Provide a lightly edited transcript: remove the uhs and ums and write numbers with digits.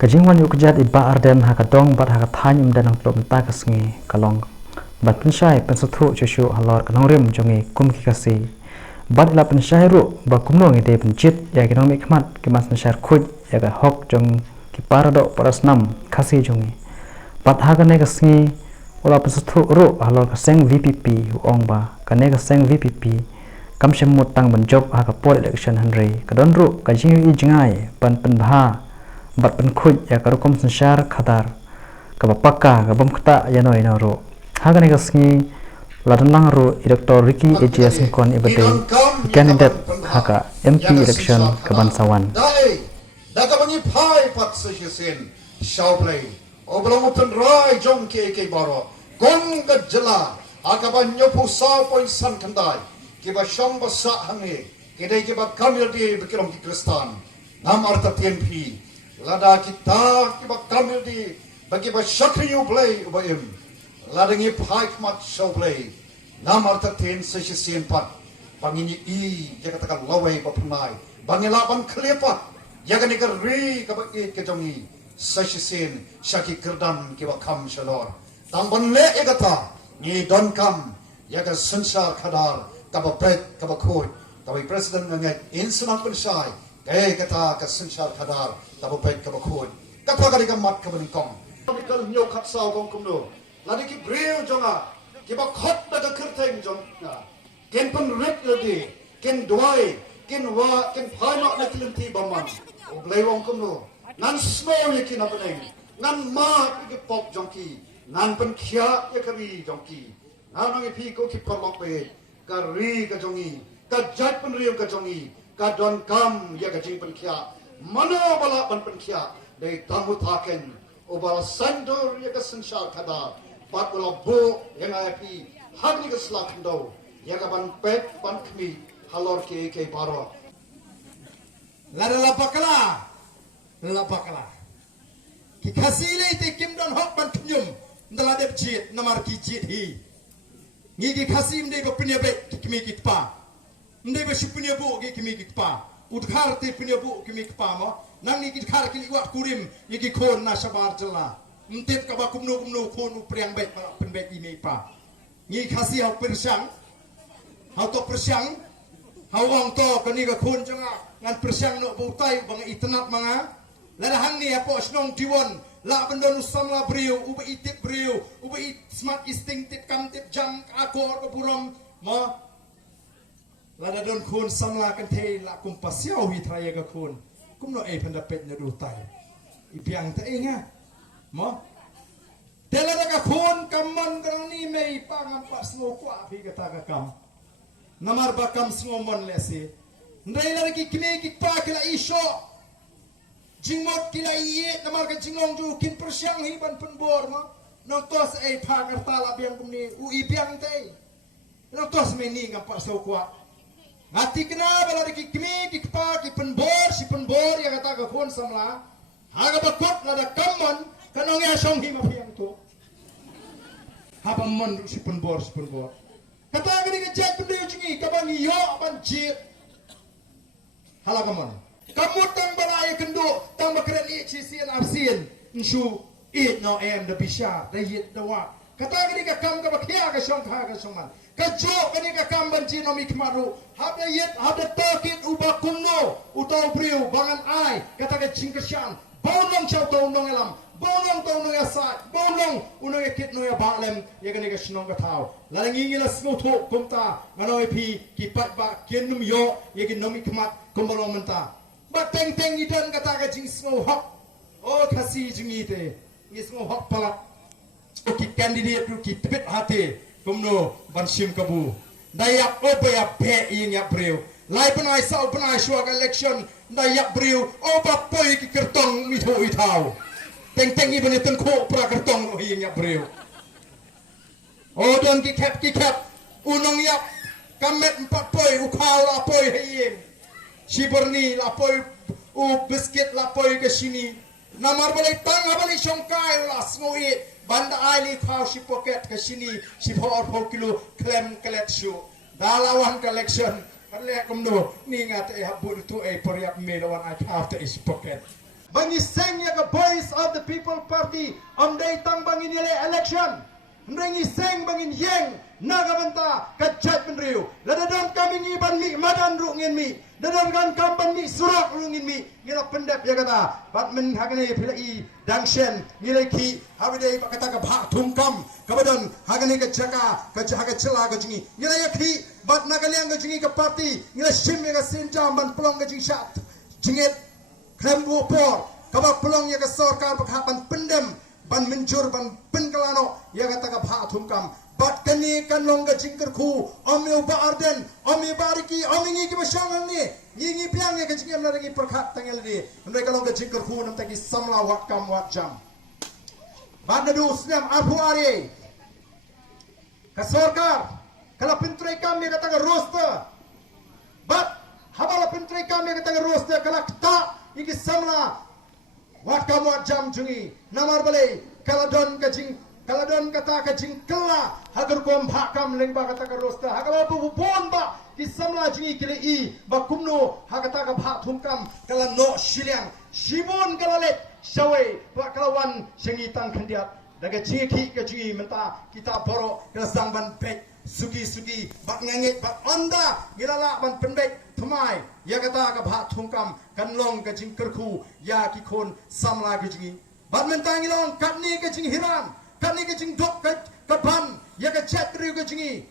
Kajingwan yuk jat iba arden hakadong bat hakatany dan ang tlom ta kasngi kalong bat pensyai pensuthu cucu halor kanong rim jongi kum kikasi bat ila pensyai ru ba kumno ngi de pencit ya kinong mikmat kimas pensyai khuj ya ga hok jong kipara do paras nam kasi jongi bat hakane kasngi ula pensuthu ru halor kaseng VPP ong ba kane kaseng VPP kam semut tang benjob hakapor election hanrei kadon ru kajing i jingai pan penbha bat penkhuj ya karukom sensar khadar kabapaka kabam khata yanoi naro hagane kasngi ladanlang ru Dr. Ricky AJS kon ibade candidate haka MP election kabansawan dakamani phai pat sesien shauplay oblong open rai jong ke baro gong ga jala akaban nyopu sa point san kandai kiba shamba sa hange kedai kiba community bikirom ki kristan nam arta TNP lada kita kiba community bagi ba shakriyu play ubaim ladangi phaik mat show play nam arta ten sesien pat pangini i jakatakan lawai bapunai bangila ban khlepa yagani ka ri ka ba e ke jongi sesien shaki kirdan kiba kam shalor tamban le egata ni don kam yaga sansar khadar ka ba pret ka ba khoi ka ba president ngai insunan penshai kay kata ka sansar khadar tabo pek ka bakhoi kapwa ka mat ka banikong kal nyo khat saw kong kumno ladi ki breu jonga ki ba khot da ka khirtheng jong ken pan ret ladi ken dwai ken wa ken phana na kilimti baman o blewong kumno nan snow ye kin apneng nan ma ki pop jongki nan pan khya ye kari jongki nan ngi phi ko ki phalok pe ka ri ka jongi ka jat pan riu ka jongi ka don kam ye ka jing pan khya mana bala ban penkia dari tamu taken obal sandur ya ke sensal kada pat bala bo yang api hagni ke slakndo ya ka ban pet ban kmi halor ke baro la pakala ki khasile te kim don hok ban knyum ndala dep jit namar ki jit hi ngi ki khasim de ko punya be kmi ki pa ndai be punya bo ki kmi ki pa udkhar te punya bu kimi kpama nang ni khar kili wa kurim yiki khon na sabar jala mtet ka ba kumno khon upriang bet ba penbet ime pa ni khasi hau persang hau to persang hau wang to kani ka khon janga ngan persang no butai bang itnat manga la hang ni apo snong diwon la bendon usam la briu uba itip briu uba it smart instinctive kam tip jam akor ko buram ma lada don khun samla kan the la kum pasiau hi thraya ka khun kum no e phanda pet na du tai ipiang ta enga mo tela ka khun kamman kan ni mei pa ngam pa sngo kwa phi ka ta ka kam namar ba kam sngo mon lesi ndai la ki kime ki pa kila isho jingmot kila iye namar ka jingong ju kin persyang hi ban penbor mo no tos e pha ka ta la biang kum ni u ipiang tai no tos me ni ngam pa so kwa ngati kena bala ki kimi ki pa ki penbor ya kata ka khon samla haga bakot la da kamman kanong ya song hi ma piang to haba man si penbor kata ka ni jek tu de chingi ka ban yo ban jit hala kamon kamut tang bala ya kendo tang bakret ni chi sian arsian nsu it no am the bisha da yit da wa kata ka ni ka kam ka bakhya ka song kha ka song man kajo kani ka kamban chino mikmaru habda yet habda tokit uba kumno utau priu bangan ai kata ka chingkasyan bonong chau to nong elam bonong to nong asai bonong unong ekit no ya balem ya kani ka shnong ka thau lalangi ngila sno tho kumta manoi phi ki pat ba kienum yo ya ki nomi kmat kumbalong menta ba teng idan kata ka jing sno hok o khasi jingi te ngi sno hok palat ki candidate ru ki tibet hate kumno bansim kabu dayak obaya pe ing ya breu lai panai sau panai suak election dayak breu oba poi ki kertong mi tho ithau teng ibani ten kho pra kertong ing ya breu odon ki kap unong ya kamet empat poi ukhau la poi heyeng siberni la poi u biscuit la poi ke sini namar balik tang balik songkai la snoi banda ali khau si pocket ke sini si 4 kilo klem collection dalawan collection Parle kumno ni ngate habur tu e poriap me lawan I have to is pocket bangi seng ya ka voice of the people party day tang bangi nilai election Nrengi seng bangin yeng naga banta kachat penriu ladadam kami ngiban mi madan ru ngin mi dadam kan kamban mi surak ru ngin mi ngila pendep ya kata bat men hagane pilai dangshen ngilai ki habide kata ka bha thumkam kabadon hagane ka jaka ka jaga cela ka jingi ngila ya ki bat nagaliang ka jingi ka party ngila sim ya ka sinjam ban plong ka jing shat jingit khambu por kaba plong ya ka sarkar bakhaban pendem ban mencur ban penkalano ya kata ka bha thumkam bat kani kan long ka jingker khu ami ba arden ami bariki ami ngi ki basang ni ngi piang ya ka jingem la lagi perkhat tangel di mereka long ka jingker khu nam taki samla wat kam wat jam bat nadu snem apu are ka sarkar kala pintrai kam ya kata ka roster bat habala pintrai kam ya kata ka roster kala ta iki samla wat kam wat jam jungi namar balai kaladon kata ka jing kala hagar kom bhakam lengba kata ka rosta hagaba bu bon ba ki samla jingi kile I ba kumno hagata ka bha thumkam kala no shiliang shibon kala let shawe ba kalawan sengi tang khandiat daga jingi ki ka jingi menta kita boro kala sangban pek sugi ba nganget ba onda gilala ban pendek thumai ya kata ka bha thumkam kanlong ka jing kerku ya ki khon samla ka jingi bat mentang ilong katni ka jing hiran katni ka jing dok ka ban ya ka chat riu ka jingi